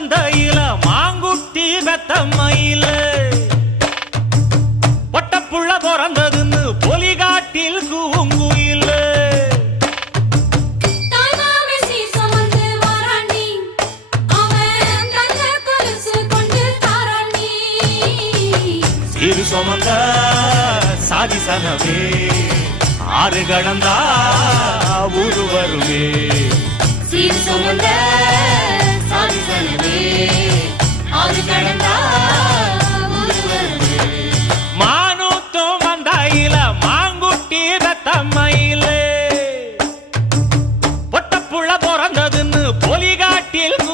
மந்தையில மாங்குட்டி பெத்தம்மையில பொட்டப்புள்ள பிறந்ததுன்னு பொலிகாட்டில் கூங்குயில. சிறு சுமந்த சாதி சனவே ஆறு கடந்தா ஊரு வருவே சீர் சுமந்த பெத்தம்மையில பொட்டப்புள்ள பிறந்ததுன்னு